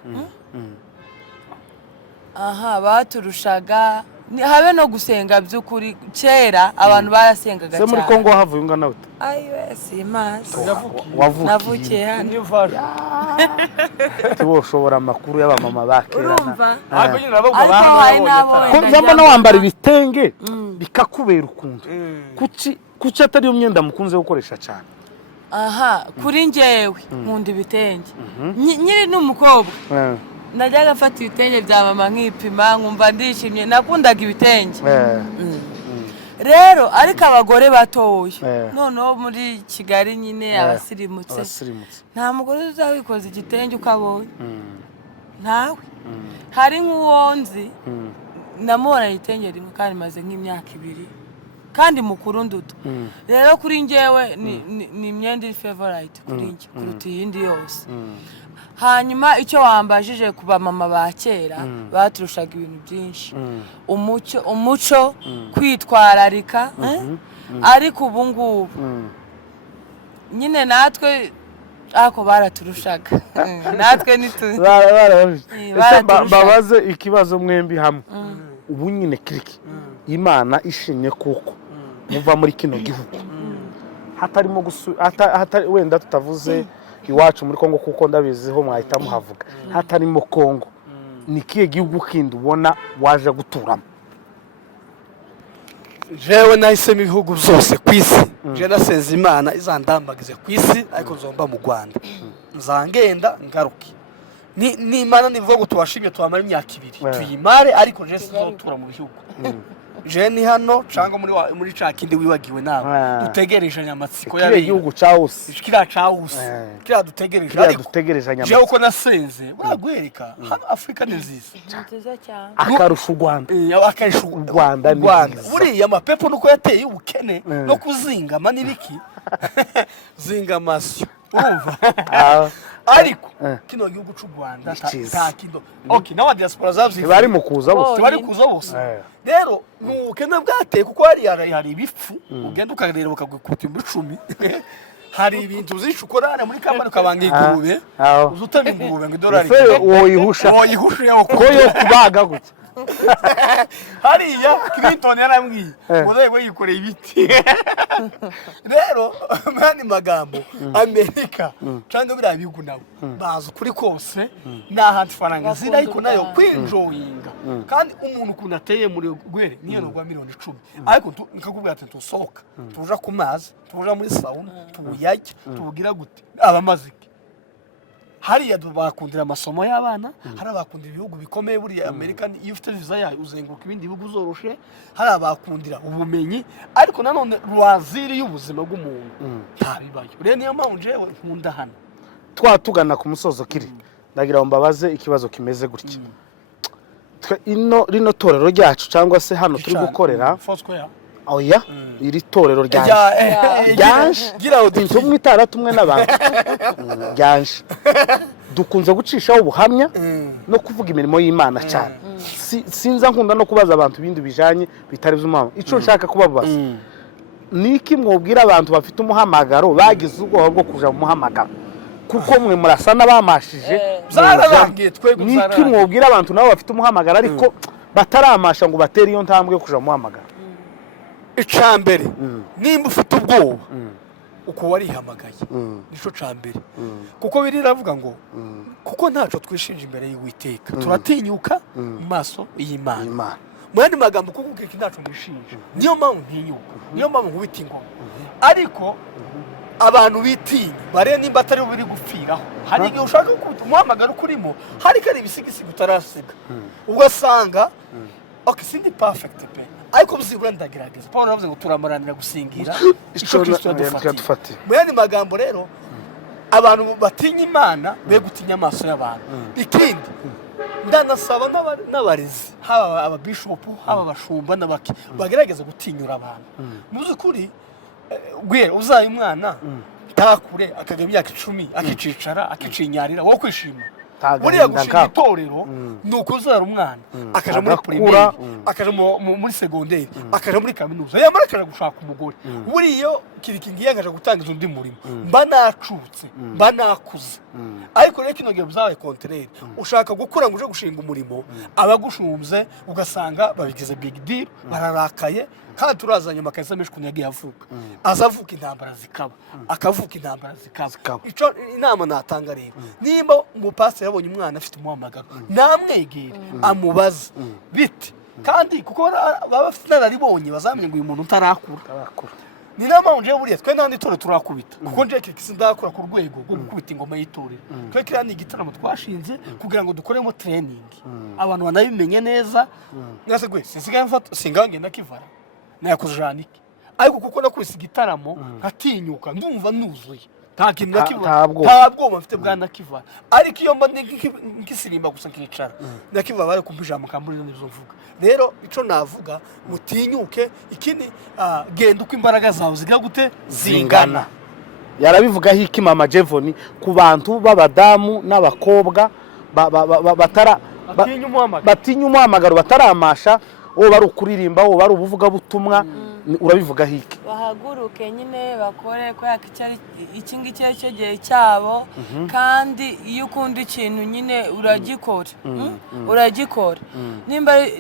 baturushaga habe no gusenga by'ukuri kera abantu barasengaga cyane se muri Kongo havuye ungana ute simazi navukiye hano tuboshobora amakuru y'abamama ba kera urumva ko mbona wambara ibitenge bikakubera ukuntu kuki atari yo myenda mukunze gukoresha cyane kuri njyewe nkunda ibitenge nyiri n'umukobwa najyaga afata ibitenge bya mama nkipima nkumva ndishimye nakundaga ibitenge rero ariko abagore batoye noneho muri Kigali nyine abasirimutse nta mugore uzawikoza igitenge ukabonye ntawe hari nk'uwonzi namubona yitenge rimwe kandi maze nk'imyaka 2 kandi mukuru nduto rero kuri njyewe ni imyenda iri favorite kuri njye kuruta iyindi yose hanyuma icyo wambajije kuba mama ba kera baturushaga ibintu byinshi umuco kwitwararika ariko ubu ngubu nyine natwe ako baraturushaga natwe nituzi babaze ikibazo mwembi hamwe ubu nyine Kiriki Imana ishimye kuko muva muri kino gihugu hatarimo wenda tutavuze iwacu muri Kongo kuko ndabiziho mwahita muhavuga hatarimo Kongo ni kiye gihugu kindi ubona waje guturamo jewe nahisemo ibihugu byose ku isi je nasenze Imana izandambagize ku isi ariko nzomba mu Rwanda nzangenda ngaruke ni Imana nivuga ngo tuwashimye tuwamara imyaka 2 tuyimare ariko je sizotura mu bihugu je ni hano cyangwa muri ca kindi wibagiwe nawe dutegereje nyamatsiko ya igihugu cawusi kira cawusi kira dutegereje ariko je uko nasenze uragwereka hano Afrika ni nziza cyane akarusha u Rwanda akarusha u Rwanda buriya amapepo nuko yateye ubukene no kuzingama nibiki zingamasyo urumva ariko kino gihugu cy'u Rwanda nta kindo okay nawa diaspora zavye bari mu kuza bose rero nukene bwateye kuko hari ibifu ugenda ukareba ukagwikuta 10 hari ibintu uzishukorana muri kamari ukabanga ingurube uzutana ingurube ngo $1 woyihusha ko yo kubaga gutya hariya Clinton yarambwiye ngo yikoreye ibiti rero mani magambo Amerika cyangwa biriya bihugu nabo bazi kuri kose n'ahantu faranga zira ariko nayo kwinjoyinga kandi umuntu ukunda ateye muri gwere niyo no gwa $10,000 ariko nkakubwira ati tusohoka tuja ku mazi tuja muri sauna tubuyajya tubugira gute abamaziki hariya bakundira amasomo y'abana hari abakundira ibihugu bikomeye buri Amerika iyo ufite visa yayo uzenguruka ibindi bihugu zoroshe hari abakundira ubumenyi ariko nanone rwaziri y'ubuzima bw'umuntu ntabibayo rero niyo mpamvu jewe nkunda hano twatugana ku musozo Kiri ndagira ngo mbabaze ikibazo kimeze gutya rino torero ryacu cyangwa se hano turi gukorera oya iri torero ryanje intumwe itaratumwe n'abantu ryanje dukunze gucishaho ubuhamya no kuvuga imirimo y'Imana cyane sinza nkunda no kubaza abantu ibindi bijanye bitari by'umama ico nshaka kubabaza niki mwobwira abantu bafite umuhamagaro bagize ubwoba bwo kuja mu muhamagaro kuko mwe murasa n'abamashije zararangiye twego niki mwobwira abantu nabo bafite umuhamagaro ariko bataramasha ngo batere iyo ntambwe yo kuja mu muhamagaro icambere nimba ufite ubwoba uko warihamagaye nico cambere kuko biriravuga ngo kuko ntaco twishinja imbere y'Uwiteka turatinyuka mu maso y'Imana mwandi magambo kuko ukirika ntaco mwishinja niyo mpamvu ntinyuka niyo mpamvu nkubita ingoma ariko abantu bitinya bare nimba atari biri gupfiraho hari igihe ushaka umuhamagaro kurimo hari kari ibisigisiga utarasiga ugasanga okay sindi perfect pe ariko bizibura ndagerageza Paul yavuze ngo turamaranira gusingira ico Kristo yadufatiye mwene magambo rero abantu batinya Imana be gutinya amaso y'abantu ikindi ndanasaba n'abarezi haba ababishop haba abashumba n'abaki bagerageza gutinyura abantu muzukuri gwera uzaye umwana takure akaga imyaka 10 akicicara akicinyarira wo kwishima buriya gushinga itorero nuko uzara umwana akaja muri primaire akaja muri secondaire akaja muri kaminuza yamara akaja gushaka umugore buriya Kiriki ngiye ngaje gutangiza undi murimo mba nacutse mba nakuze ariko rero kino gihe byabaye contraire ushaka gukura ngo uje gushinga umurimo abagushumbye ugasanga babigize big deal bararakaye kandi turazanye makayisa menshi kunyagiye avuka azavuka intambara zikaba akavuka intambara zikaba ico inama natanga rero nimba umupasiteri yabonye umwana afite umuhamagaro namwegere amubaza bite kandi kuko baba bafite nararibonye bazamenye ngo uyu muntu utarakura ni nama unje buriye twe ntandi tore turakubita kuko nje Kiriki ndakora ku rwego rwo gukubita ingoma y'itorero twe kira ni igitaramo twashinze kugira ngo dukoremo training abantu banabimenye neza nase gwe singange nakivara nayakoze Janike ariko kuko nakubise igitaramo nkatinyuka ndumva nuzuye nta kintu nakivale ntabwo ntabwo mfite bwa nakivale ariko iyo mba nkisirimba gusa nkicara nakivale bari kumpa ijambo kamburi nizo mvuga rero ico navuga mutinyuke ikindi genda uko imbaraga zawe ziga gute zingana yarabivugaho iki mama Jevoni ku bantu b'abadamu n'abakobwa batinya umuhamagaro bataramasha uwo bari ukuririmba uwo bari ubuvuga butumwa urabivugaho iki bahaguruke nyine bakore ko iki ngiki cyo gihe cyabo kandi iyo ukunda ikintu nyine uragikora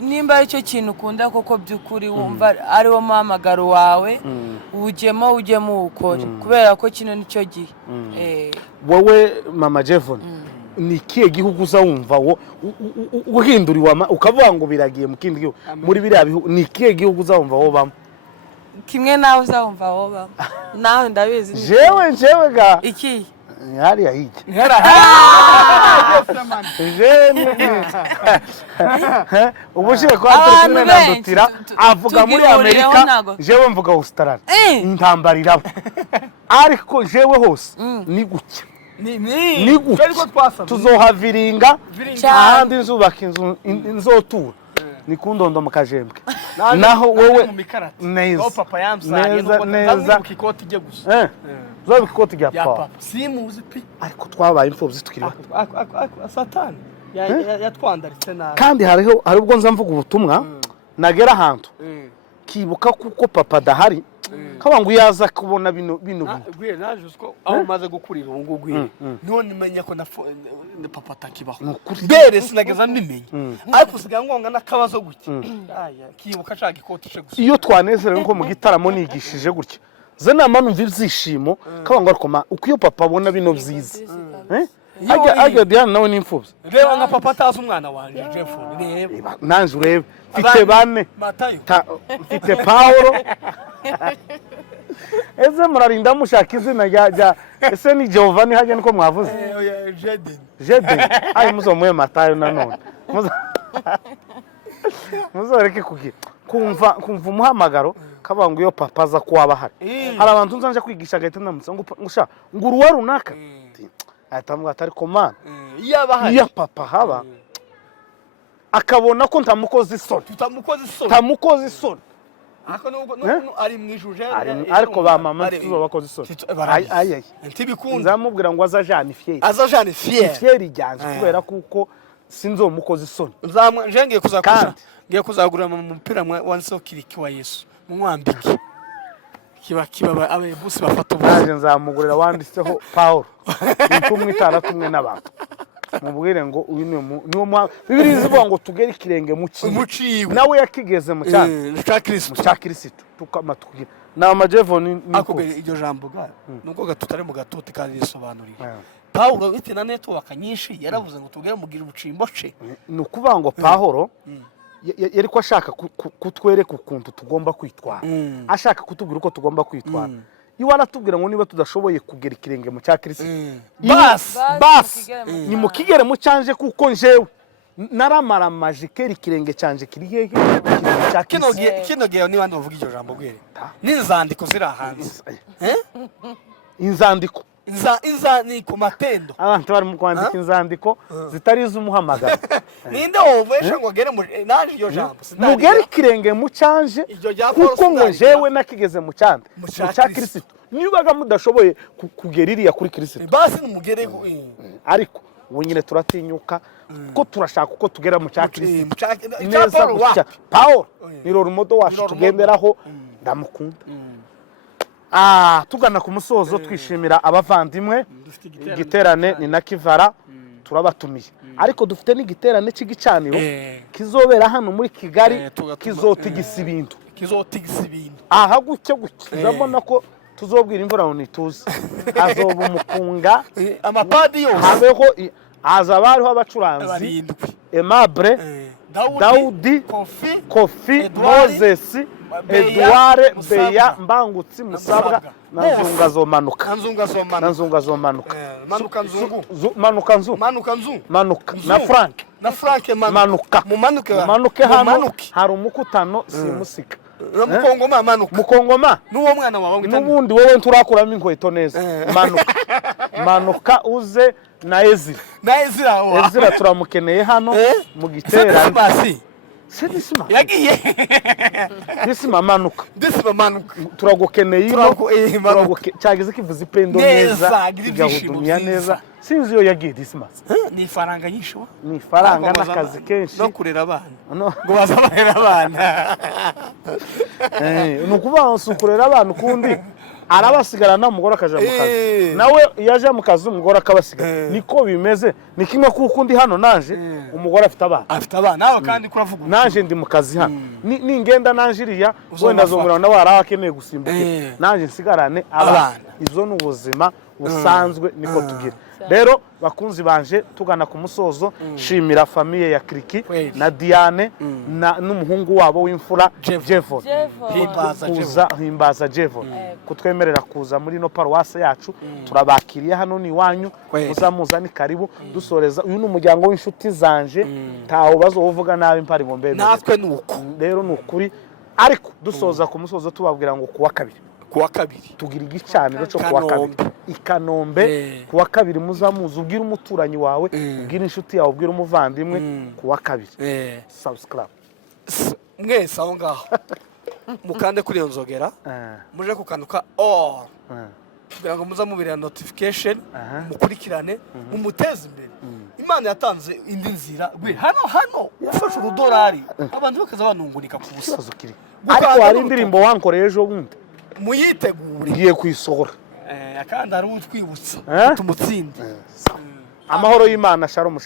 nimba ari cyo kintu ukunda koko by'ukuri wumva ari wo muhamagaro wawe ujyemo ukore kubera ko kino nicyo gihe wowe mama Jevoni ni kiye gihugu uzawumva wo uhinduriwe ukavuga ngo biragiye mu kindi gihugu muri biriya bihugu ni kiye gihugu uzawumva wo bamo kimwe nawe uzawumva wo bamo nawe ndabizi jewe ga iki yari yahije ubushiye kwa kumwe na Ndutira avuga muri Amerika jewe mvuga Australia intambarira ariko jewe hose ni gucya ni tuzohaviringa ahandi nzubaka inzu nzotura ni kundondo mu kajembwe naho wewe neza papa yamsariye neza ikoti ije gusa zo ikoti rya papa simuzi pi ariko twabaye imfubyi tukiri satani yatwandaritse nabi kandi hari ubwo nza mvuga ubutumwa nagera ahantu kibuka kuko papa dahari kaba ngo yaza kubona bino gwe naje usko aho maze gukurira ubu ngugwe none menya ko na papa takibaho bere sinageza mbimenye ariko siga ngonga nakabazo gutya aya kibuka cyaga ikoti cyo gusa iyo twanezerewe nko mu gitaramo nigishije gutya ze namanu mvibyishimo kaba ngo ariko uko iyo papa abona bino byiza ajya Diane nawe n'imfubyi reba nka papa tazi umwana wanje Jeff reba nanje urebe mfite bane mfite Paulo eze murarinda mushaka izina rya ese ni Giovanni haje niko mwavuze Jeden ayi muzomuye Matayo nanone muzoreke kugira kumva umuhamagaro kabangu yo papa aza kuba hari abantu nzanje kwigisha gahita ndamutse ngusha nguruwa runaka atamwe atari komana iya papa haba akabona ko ntamukoze isoni ako no ari mwijuje ariko ba mama tuzo bakoze isoni ayi ntibikunze nzamubwira ngo azajana fier fier ijyanje kubera kuko sinzomukoze isoni ngiye kuzakusha ngiye kuzagura mu mupira wa Kiriki wa Yesu mwambike kiba abe busi bafata ubuzi nzamugurira wanditseho Paul intumwe itaratumwe n'abantu mubwire ngo uyu niwo Bibiliya ivuga ngo tugere ikirenge mu ciwe nawe yakigeze mu cya Kristo tukamatubwira na Jevoni akubere iryo jambo ga nuko gatutare mu gatote kandi risobanurira Paulo bite na network nyinshi yaravuze ngo tugere mugira ubucimbo ce nukuvuga ngo Paulo yari ko ashaka kutwereka ukuntu tugomba kwitwara ashaka kutubwira uko tugomba kwitwara iyo aratubwira ngo niba tudashoboye kugera ikirenge mu cya Kristo bas ni mukigere mu cyanje kuko njewe naramaramaje kera ikirenge cyanje kiri hehe kino gihe ni bandi bavuga iryo jambo gwere n'inzandiko ziri ahanze inzandiko inzandiko matendo abantu bari mu kwandika inzandiko zitari izumuhamagara ninde wovesha ngo gere naje iryo jambo mugere ikirenge mu cyanje kuko ngo jewe nakigeze mu cyande mu cya Kristo nibaga mudashoboye kugera iriya kuri Kristo basi numugere ariko ubu nyine turatinyuka ko turashaka uko tugera mu cya Kristo neza gutya Paul ni rumodo wacu tugenderaho ndamukunda tugana ku musozo twishimira abavandimwe igiterane ni nakivara turabatumiye ariko dufite n'igiterane cy'igicaniro kizobera hano muri Kigali kizotigisa ibintu aha gutya ndabona ko tuzobwira imvura ngo nituze azoba umukunga amapadi yose habeho azabariho abacuranzi Aimable Daudi Kofi Moses Edouard Beya Mbangutsi Musabwa nanzunga zomanuka manuka na Frank manuka mumanuke hano hari umukutano simusika mukongoma manuka mukongoma n'uwo mwana wawe ngitana n'ubundi wowe nturakuramo inkweto neza manuka uze na Ezira turamukeneye hano mu giterane Sedisima yagiye Disima manuka turagukeneye cyageze kivuze ipendo neza gahudumya neza sinzi yo yagiye Disima ni ifaranga yisho ni ifaranga n'akazi kenshi no kurera abana ngo bazabarera abana nukuvuga ngo sukurera abantu kundi arabasigarana umugore akaja mu kazi nawe yaje mu kazi umugore akabasigara niko bimeze ni kimwe kuko ndi hano nanje umugore afite abana nawe kandi kuravuga nanje ndi mu kazi hano ningenda nanjiriya wenda zomura nawe arakeneye gusimbuka nanje nsigarane abana izo n'ubuzima busanzwe niko tugira rero bakunzi banje tugana ku musozo shimira famille ya Kiriki na Diane n'umuhungu wabo w'imfura Jevon himbaza Jevon kutwemerera kuza muri no paruwase yacu turabakiriye hano ni wanyu muzamuza ni karibu dusoreza uyu n'umuryango w'inshuti zanje tawo bazovuga nabi mpari bombe natwe nuko rero nukuri ariko dusoza ku musozo tubabwira ngo kuwa kabiri tugira igicaniro cyo kuwa kabiri ikanombe kuwa kabiri muzamuza ubwira umuturanyi wawe ubwira inshuti yawe ubwira umuvandimwe kuwa kabiri subscribe mwese aho ngaho mukande kuri iyo nzogera muje kukanuka kugira ngo muzamubirira notification mukurikirane mumuteze imbere Imana yatanze indi nzira hano ufashe $1 abantu bakaza banungunika ku busa ariko hari indirimbo wankoreye ejo bundi muyitegure ngiye kwisohora kandi ari utwibutsa tumutsinde amahoro y'Imana shalom